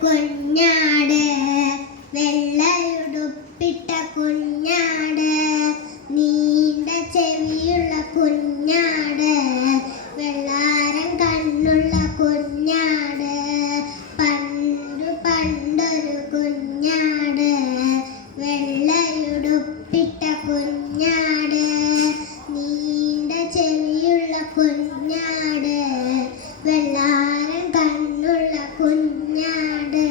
കുഞ്ഞാട് വെള്ളയുടുപ്പിട്ട കുഞ്ഞാട് നീണ്ട ചെവിയുള്ള കുഞ്ഞാട് വെള്ളാരം കണ്ണുള്ള കുഞ്ഞാട് പണ്ടൊരു കുഞ്ഞാട് വെള്ളയുടുപ്പിട്ട കുഞ്ഞാട് നീണ്ട ചെവിയുള്ള കുഞ്ഞാട് വെള്ളാരം കണ്ണുള്ള കുഞ്ഞാട്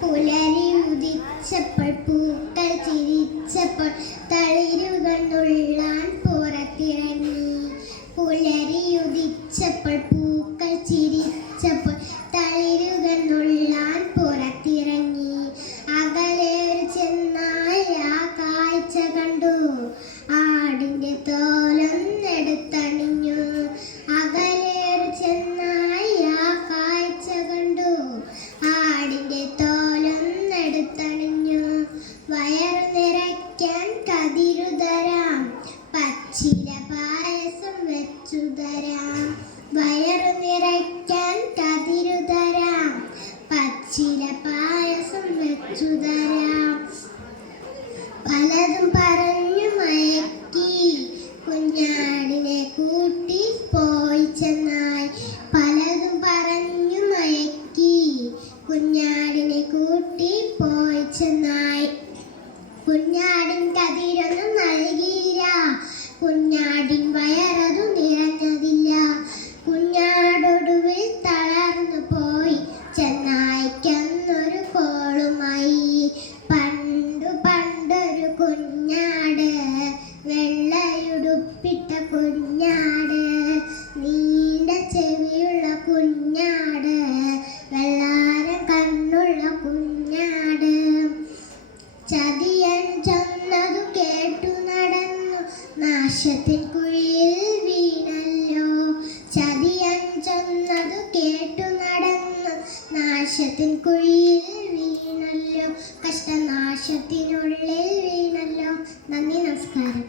പുലരി ഉദിച്ചപ്പോൾ പൂക്കൾ ചിരിച്ചപ്പോൾ തളിരുകൾ നുള്ളാൻ പുറത്തിറങ്ങി പുലരി ഉദിച്ചപ്പോൾ പൂക്കൾ ചിരിച്ചപ്പോൾ തളിരുകൾ നുള്ളാൻ പുറത്തിറങ്ങി അകലെ ഒരു ചെന്നായ ആ കാഴ്ച കണ്ടു ആടിന്റെ തോലൊന്നെടുത്തണിഞ്ഞു അകലെ ഒരു ചെന്നായ ആ കാഴ്ച കണ്ടു ആടിന്റെ തോലൊന്നെടുത്തണിഞ്ഞു വയറു നിറയ്ക്കാൻ കതിരു തരാം പച്ചില പായസം വെച്ചു തരാം വയറു നിറയ്ക്കാൻ കതിരു തരാം പച്ചില പായസം വെച്ചു തരാം പലതും പറഞ്ഞു മയക്കി കുഞ്ഞാടിനെ കൂട്ടി പോയി ചെന്നായി പലതും പറഞ്ഞു മയക്കി കുഞ്ഞാടിനെ കൂട്ടി പോയി ചെന്നായി കുഞ്ഞാടിൻ കതിരൊന്നും നൽകിയില്ല കുഞ്ഞാടിൻ വയറതു നിറഞ്ഞതില്ല കുഞ്ഞാടൊടുവിൽ തളർന്നു പോയി ചെന്നായിക്കൊന്നൊരു കോളുമായി പണ്ടൊരു കുഞ്ഞാട് വെള്ളയുടുപ്പിട്ട കുഞ്ഞാട് നീണ്ട ചെവിയുള്ള കുഞ്ഞാട് വെള്ളാരം കണ്ണുള്ള കുഞ്ഞാട് ചതിയൻ ചെന്നതു കേട്ടു നടന്നു നാശത്തിൻ കുഴിയിൽ വീണല്ലോ ചതിയൻ ചെന്നതു കേട്ടു നടന്നു നാശത്തിൻ കുഴിയിൽ വീണല്ലോ കഷ്ടനാശത്തിനുള്ളിൽ വീണല്ലോ നന്ദി നമസ്കാരം